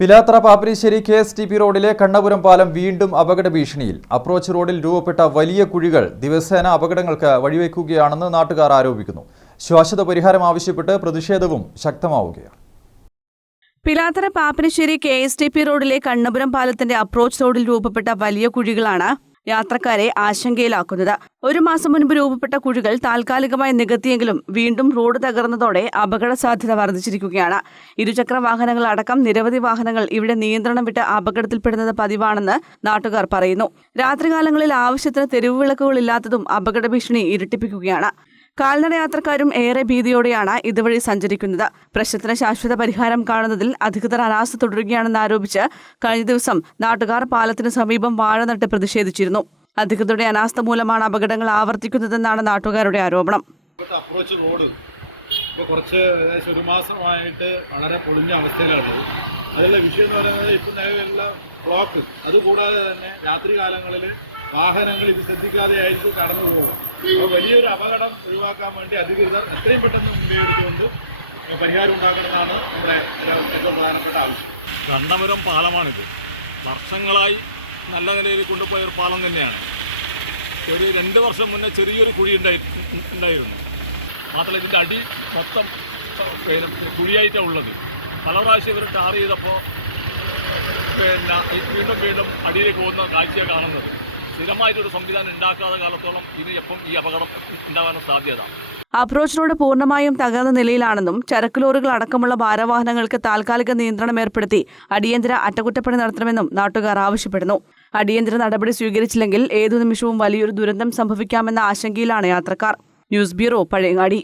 Pilathara Pappinisseri KSTP റോഡിലെ കണ്ണപുരം പാലം വീണ്ടും അപകട ഭീഷണിയിൽ. അപ്രോച്ച് റോഡിൽ രൂപപ്പെട്ട വലിയ കുഴികൾ ദിവസേന അപകടങ്ങൾക്ക് വഴിവെക്കുകയാണെന്ന് നാട്ടുകാർ ആരോപിക്കുന്നു. ശാശ്വത പരിഹാരം ആവശ്യപ്പെട്ട് പ്രതിഷേധവും ശക്തമാവുകയാണ്. പിലാത്തറ പാപ്പിനിശ്ശേരി KSTP റോഡിലെ കണ്ണപുരം പാലത്തിന്റെ അപ്രോച്ച് റോഡിൽ രൂപപ്പെട്ട വലിയ കുഴികളാണ് യാത്രക്കാരെ ആശങ്കയിലാക്കുന്നത്. ഒരു മാസം മുൻപ് രൂപപ്പെട്ട കുഴികൾ താൽക്കാലികമായി നികത്തിയെങ്കിലും വീണ്ടും റോഡ് തകർന്നതോടെ അപകട സാധ്യത വർദ്ധിച്ചിരിക്കുകയാണ്. ഇരുചക്ര വാഹനങ്ങൾ അടക്കം നിരവധി വാഹനങ്ങൾ ഇവിടെ നിയന്ത്രണം വിട്ട് അപകടത്തിൽപ്പെടുന്നത് പതിവാണെന്ന് നാട്ടുകാർ പറയുന്നു. രാത്രികാലങ്ങളിൽ ആവശ്യത്തിന് തെരുവ് വിളക്കുകളില്ലാത്തതും അപകട ഭീഷണി ഇരട്ടിപ്പിക്കുകയാണ്. കാൽനട യാത്രക്കാരും ഏറെ ഭീതിയോടെയാണ് ഇതുവഴി സഞ്ചരിക്കുന്നത്. പ്രശ്നത്തിന് ശാശ്വത പരിഹാരം കാണുന്നതിൽ അധികൃതർ അനാസ്ഥ തുടരുകയാണെന്ന് ആരോപിച്ച് കഴിഞ്ഞ ദിവസം നാട്ടുകാർ പാലത്തിന് സമീപം വാഴ നട്ട് പ്രതിഷേധിച്ചിരുന്നു. അധികൃതരുടെ അനാസ്ഥ മൂലമാണ് അപകടങ്ങൾ ആവർത്തിക്കുന്നതെന്നാണ് നാട്ടുകാരുടെ ആരോപണം. അപ്രോച്ച് റോഡ് ഇപ്പോൾ കുറച്ച് ഏകദേശം ഒരു മാസമായിട്ട് വളരെ പൊളിഞ്ഞ അവസ്ഥയിലാണ്. അതിലുള്ള വിഷയം എന്ന് പറയുന്നത് ഇപ്പം നിലവിലുള്ള ബ്ലോക്ക്, അതുകൂടാതെ തന്നെ രാത്രി കാലങ്ങളിൽ വാഹനങ്ങൾ ഇത് ശ്രദ്ധിക്കാതെയായിരിക്കും കടന്നു പോകുക. അപ്പോൾ വലിയൊരു അപകടം ഒഴിവാക്കാൻ വേണ്ടി അധികൃതർ എത്രയും പെട്ടെന്ന് മുൻകൈയെടുത്തുകൊണ്ട് പരിഹാരം ഉണ്ടാക്കണമെന്നാണ് നമ്മുടെ ഏറ്റവും പ്രധാനപ്പെട്ട ആവശ്യം. കണ്ണപുരം പാലമാണിത്. വർഷങ്ങളായി നല്ല നിലയിൽ കൊണ്ടുപോയ ഒരു പാലം തന്നെയാണ്. ഒരു 2 വർഷം മുന്നേ ചെറിയൊരു കുഴി ഉണ്ടായിരുന്നു. മാത്രമല്ല ഇതിൻ്റെ അടി മൊത്തം കുഴിയായിട്ടാണ് ഉള്ളത്. പല പ്രാവശ്യം ഇവർ ടാർ ചെയ്തപ്പോൾ വീണ്ടും അടിയിലേക്ക് പോകുന്ന കാഴ്ചയാണ് കാണുന്നത്. സ്ഥിരമായിട്ടൊരു സംവിധാനം ഉണ്ടാക്കാത്ത കാലത്തോളം ഇനി എപ്പം ഈ അപകടം ഉണ്ടാകാൻ സാധ്യത. അപ്രോച്ച് റോഡ് പൂർണ്ണമായും തകർന്ന നിലയിലാണെന്നും ചരക്ക് ലോറികൾ അടക്കമുള്ള ഭാരവാഹനങ്ങൾക്ക് താൽക്കാലിക നിയന്ത്രണം ഏർപ്പെടുത്തി അടിയന്തര അറ്റകുറ്റപ്പണി നടത്തണമെന്നും നാട്ടുകാർ ആവശ്യപ്പെടുന്നു. അടിയന്തര നടപടി സ്വീകരിച്ചില്ലെങ്കിൽ ഏതു നിമിഷവും വലിയൊരു ദുരന്തം സംഭവിക്കാമെന്ന ആശങ്കയിലാണ് യാത്രക്കാർ. News bureau, Pazhayangadi.